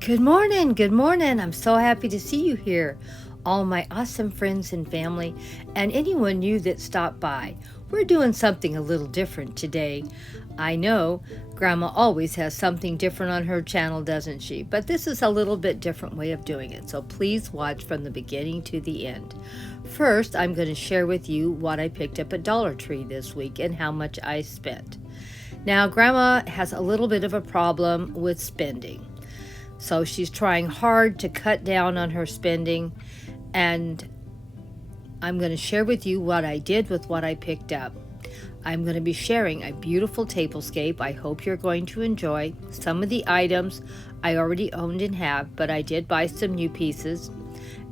Good morning. Good morning. I'm so happy to see you here. All my awesome friends and family, and anyone new that stopped by. We're doing something a little different today. I know Grandma always has something different on her channel, doesn't she? But this is a little bit different way of doing it, so please watch from the beginning to the end. First, I'm going to share with you what I picked up at Dollar Tree this week and how much I spent. Now, Grandma has a little bit of a problem with spending. So she's trying hard to cut down on her spending, and I'm going to share with you what I did with what I picked up. I'm going to be sharing a beautiful tablescape I hope you're going to enjoy. Some of the items I already owned and have, but I did buy some new pieces.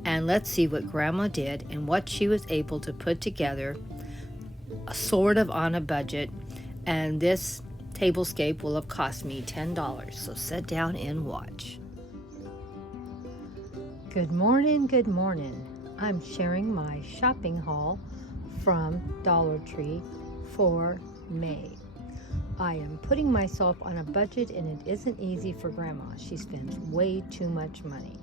And let's see what Grandma did and what she was able to put together, sort of on a budget. And this tablescape will have cost me $10. So sit down and watch. Good morning, good morning. I'm sharing my shopping haul from Dollar Tree for May. I am putting myself on a budget, and it isn't easy for Grandma. She spends way too much money.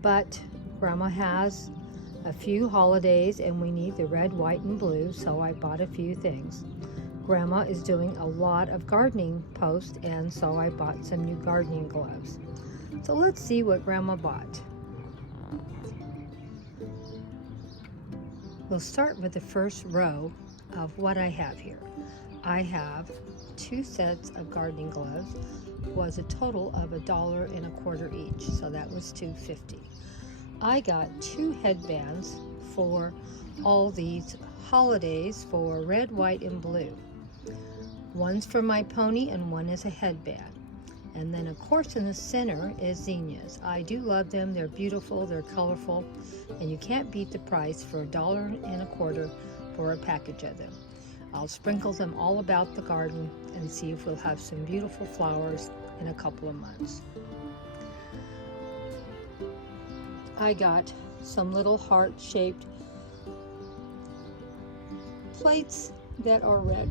But Grandma has a few holidays and we need the red, white, and blue, so I bought a few things. Grandma is doing a lot of gardening posts, and so I bought some new gardening gloves. So let's see what Grandma bought. We'll start with the first row of what I have here. I have 2 sets of gardening gloves. Was a total of $1.25 each, so that was $2.50. I got 2 headbands for all these holidays for red, white, and blue. One's for my pony and one is a headband. And then of course in the center is zinnias. I do love them. They're beautiful, they're colorful, and you can't beat the price for $1.25 for a package of them. I'll sprinkle them all about the garden and see if we'll have some beautiful flowers in a couple of months. I got some little heart-shaped plates that are red.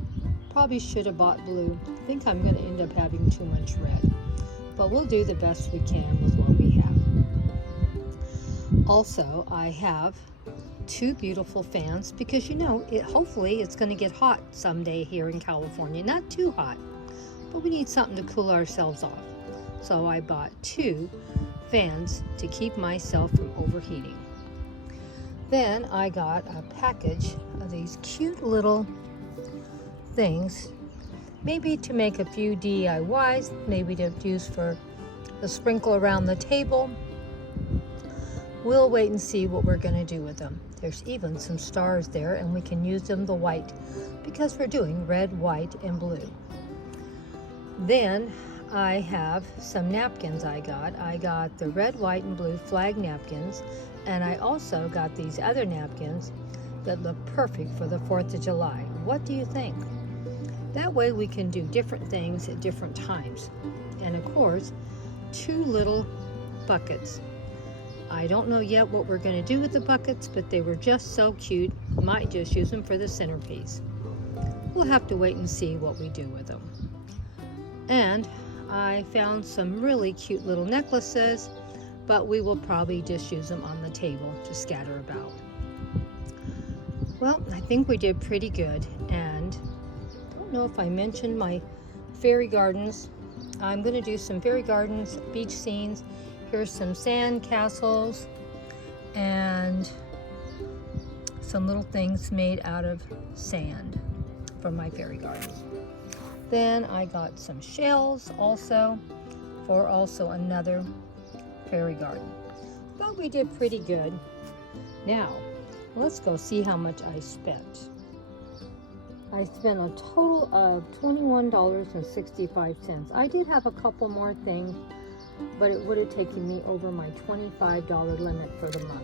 Probably should have bought blue. I think I'm going to end up having too much red. But we'll do the best we can with what we have. Also, I have 2 beautiful fans because hopefully it's going to get hot someday here in California. Not too hot, but we need something to cool ourselves off. So I bought 2 fans to keep myself from overheating. Then I got a package of these cute little things, maybe to make a few DIYs, maybe to use for the sprinkle around the table. We'll wait and see what we're going to do with them. There's even some stars there, and we can use them the white because we're doing red, white, and blue. Then I have some napkins I got. I got the red, white, and blue flag napkins, and I also got these other napkins that look perfect for the 4th of July. What do you think? That way we can do different things at different times. And of course, 2 little buckets. I don't know yet what we're going to do with the buckets, but they were just so cute. Might just use them for the centerpiece. We'll have to wait and see what we do with them. And I found some really cute little necklaces, but we will probably just use them on the table to scatter about. Well, I think we did pretty good, and I don't know if I mentioned my fairy gardens. I'm going to do some fairy gardens, beach scenes. Here's some sand castles and some little things made out of sand from my fairy gardens. Then I got some shells also for another fairy garden. But we did pretty good. Now, let's go see how much I spent. I spent a total of $21.65. I did have a couple more things, but it would have taken me over my $25 limit for the month.